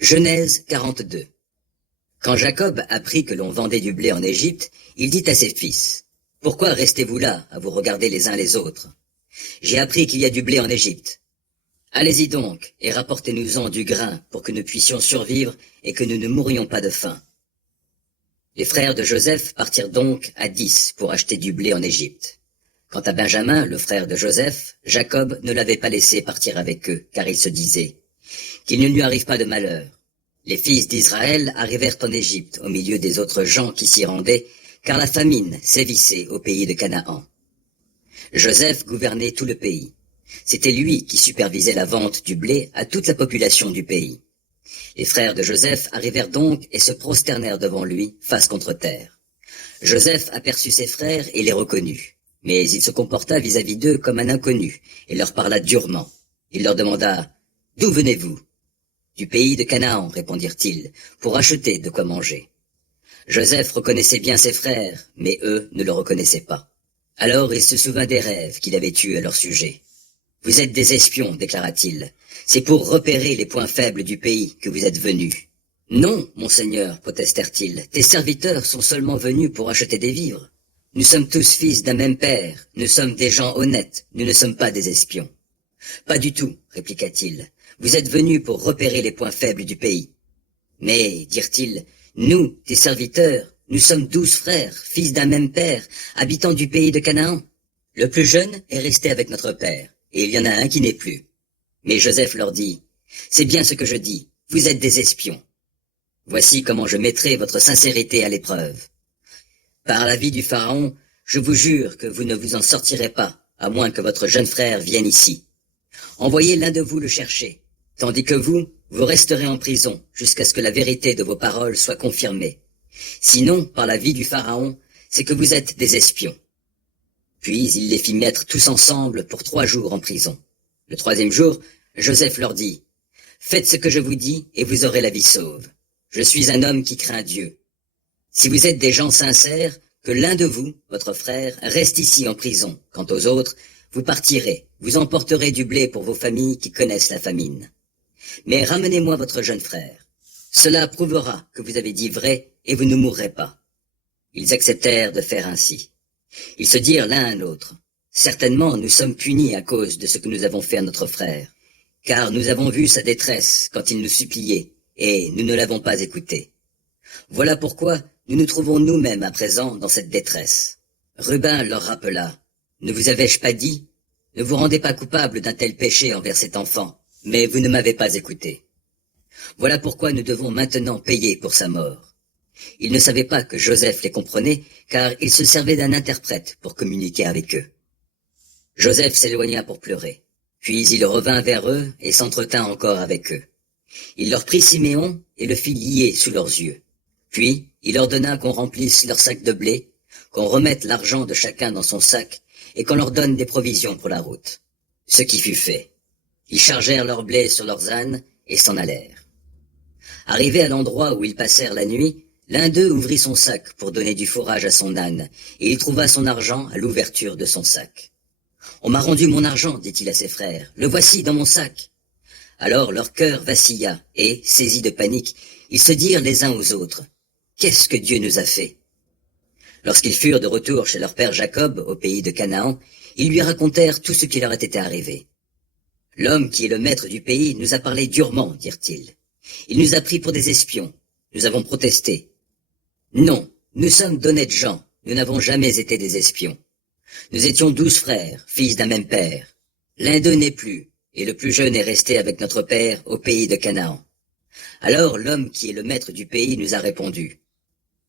Genèse 42. Quand Jacob apprit que l'on vendait du blé en Égypte, il dit à ses fils, « Pourquoi restez-vous là, à vous regarder les uns les autres? J'ai appris qu'il y a du blé en Égypte. Allez-y donc, et rapportez-nous-en du grain, pour que nous puissions survivre et que nous ne mourions pas de faim. » Les frères de Joseph partirent donc à 10 pour acheter du blé en Égypte. Quant à Benjamin, le frère de Joseph, Jacob ne l'avait pas laissé partir avec eux, car il se disait, « Qu'il ne lui arrive pas de malheur. » Les fils d'Israël arrivèrent en Égypte au milieu des autres gens qui s'y rendaient, car la famine sévissait au pays de Canaan. Joseph gouvernait tout le pays. C'était lui qui supervisait la vente du blé à toute la population du pays. Les frères de Joseph arrivèrent donc et se prosternèrent devant lui, face contre terre. Joseph aperçut ses frères et les reconnut, mais il se comporta vis-à-vis d'eux comme un inconnu et leur parla durement. Il leur demanda « D'où venez-vous » ? « Du pays de Canaan, répondirent-ils, pour acheter de quoi manger. » Joseph reconnaissait bien ses frères, mais eux ne le reconnaissaient pas. Alors il se souvint des rêves qu'il avait eus à leur sujet. « Vous êtes des espions, déclara-t-il. C'est pour repérer les points faibles du pays que vous êtes venus. »« Non, mon seigneur, protestèrent-ils, tes serviteurs sont seulement venus pour acheter des vivres. Nous sommes tous fils d'un même père, nous sommes des gens honnêtes, nous ne sommes pas des espions. »« Pas du tout, répliqua-t-il. Vous êtes venus pour repérer les points faibles du pays. »« Mais, dirent-ils, nous, tes serviteurs, nous sommes 12 frères, fils d'un même père, habitants du pays de Canaan. Le plus jeune est resté avec notre père, et il y en a un qui n'est plus. » Mais Joseph leur dit, « C'est bien ce que je dis, vous êtes des espions. Voici comment je mettrai votre sincérité à l'épreuve. Par la vie du Pharaon, je vous jure que vous ne vous en sortirez pas, à moins que votre jeune frère vienne ici. Envoyez l'un de vous le chercher, tandis que vous resterez en prison jusqu'à ce que la vérité de vos paroles soit confirmée. Sinon, par la vie du Pharaon, c'est que vous êtes des espions. » Puis il les fit mettre tous ensemble pour 3 jours en prison. Le 3e jour, Joseph leur dit, « Faites ce que je vous dis et vous aurez la vie sauve. Je suis un homme qui craint Dieu. Si vous êtes des gens sincères, que l'un de vous, votre frère, reste ici en prison. Quant aux autres, vous partirez, vous emporterez du blé pour vos familles qui connaissent la famine. Mais ramenez-moi votre jeune frère. Cela prouvera que vous avez dit vrai et vous ne mourrez pas. » Ils acceptèrent de faire ainsi. Ils se dirent l'un à l'autre, « Certainement nous sommes punis à cause de ce que nous avons fait à notre frère, car nous avons vu sa détresse quand il nous suppliait, et nous ne l'avons pas écouté. Voilà pourquoi nous nous trouvons nous-mêmes à présent dans cette détresse. » Ruben leur rappela, « Ne vous avais-je pas dit? Ne vous rendez pas coupable d'un tel péché envers cet enfant, mais vous ne m'avez pas écouté. Voilà pourquoi nous devons maintenant payer pour sa mort. » Ils ne savaient pas que Joseph les comprenait, car il se servait d'un interprète pour communiquer avec eux. Joseph s'éloigna pour pleurer. Puis il revint vers eux et s'entretint encore avec eux. Il leur prit Siméon et le fit lier sous leurs yeux. Puis il ordonna qu'on remplisse leurs sacs de blé, qu'on remette l'argent de chacun dans son sac et qu'on leur donne des provisions pour la route. Ce qui fut fait. Ils chargèrent leur blé sur leurs ânes et s'en allèrent. Arrivés à l'endroit où ils passèrent la nuit, l'un d'eux ouvrit son sac pour donner du fourrage à son âne, et il trouva son argent à l'ouverture de son sac. « On m'a rendu mon argent, dit-il à ses frères, le voici dans mon sac. » Alors leur cœur vacilla, et, saisis de panique, ils se dirent les uns aux autres, « Qu'est-ce que Dieu nous a fait ?» Lorsqu'ils furent de retour chez leur père Jacob, au pays de Canaan, ils lui racontèrent tout ce qui leur était arrivé. « L'homme qui est le maître du pays nous a parlé durement, dirent-ils. Il nous a pris pour des espions. Nous avons protesté. Non, nous sommes d'honnêtes gens, nous n'avons jamais été des espions. Nous étions 12 frères, fils d'un même père. L'un d'eux n'est plus, et le plus jeune est resté avec notre père au pays de Canaan. Alors l'homme qui est le maître du pays nous a répondu.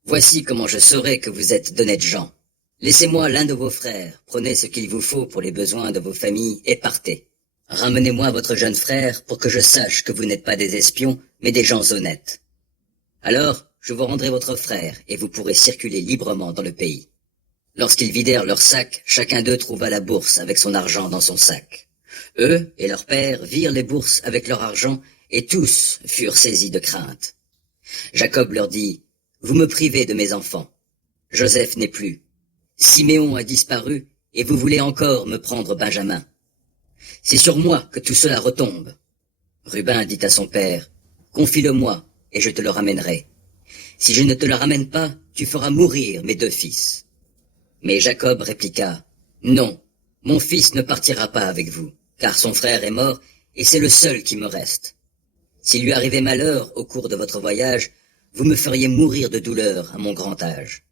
Voici comment je saurai que vous êtes d'honnêtes gens. Laissez-moi l'un de vos frères, prenez ce qu'il vous faut pour les besoins de vos familles et partez. Ramenez-moi votre jeune frère pour que je sache que vous n'êtes pas des espions, mais des gens honnêtes. Alors, je vous rendrai votre frère et vous pourrez circuler librement dans le pays. » Lorsqu'ils vidèrent leur sac, chacun d'eux trouva la bourse avec son argent dans son sac. Eux et leur père virent les bourses avec leur argent et tous furent saisis de crainte. Jacob leur dit, « Vous me privez de mes enfants. Joseph n'est plus. Siméon a disparu et vous voulez encore me prendre Benjamin. C'est sur moi que tout cela retombe. » Ruben dit à son père, Confie-le-moi, et je te le ramènerai. Si je ne te le ramène pas, tu feras mourir mes 2 fils. Mais Jacob répliqua, non, mon fils ne partira pas avec vous, car son frère est mort, et c'est le seul qui me reste. S'il lui arrivait malheur au cours de votre voyage, vous me feriez mourir de douleur à mon grand âge.